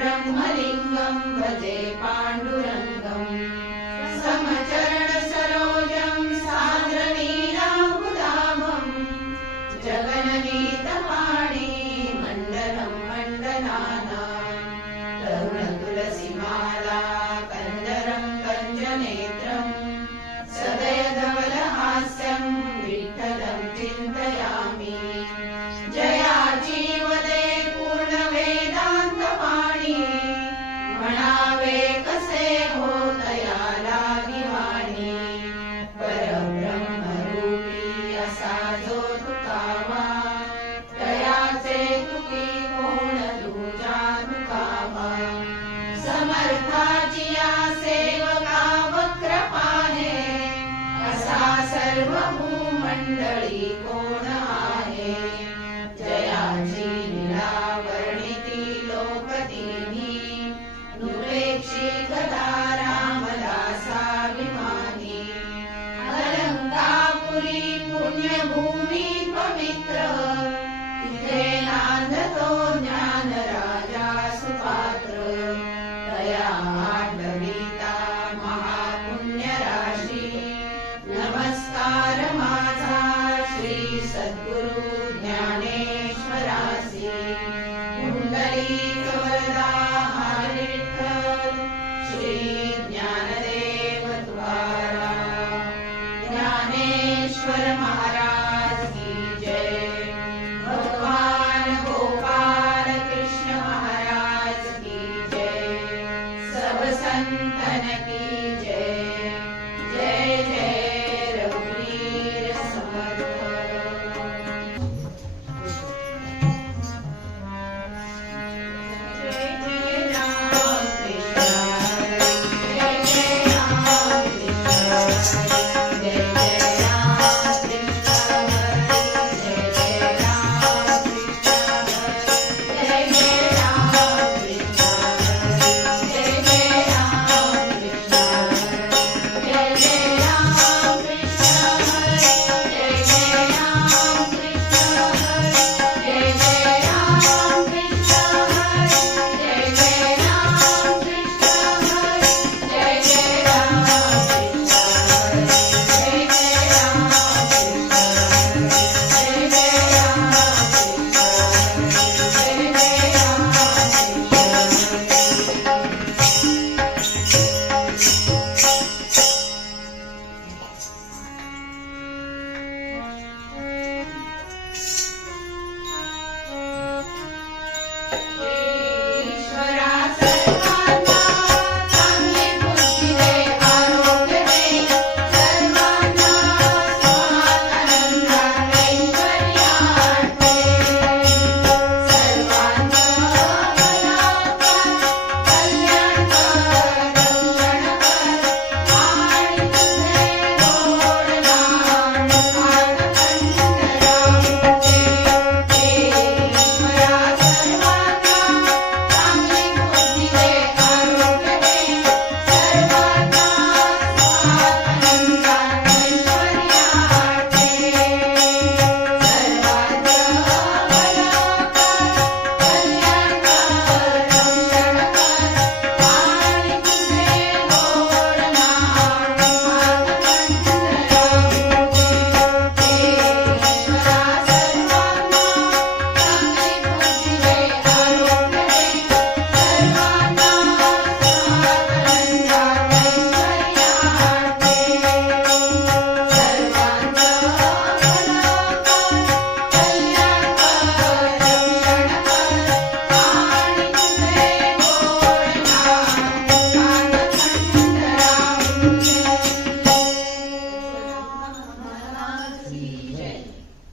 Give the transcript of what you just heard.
ब्रह्मलिङ्गम् भजे पाण्डुरङ्गम् समचरणसरोजम् साद्रतीताभम् जगत् भूमंडळी कोण आहे? जयाची निरावर्णिती लोकतिनी नुपेक्षी कदा रामदासा पुण्यभूमी पवित्र नमस्कार माझा श्री सद्गुरु ज्ञानेश्वरासी. कुंडली ज्ञानेश्वर महाराज जय. भगवान गोपाल कृष्ण महाराज की जय. सब संतन की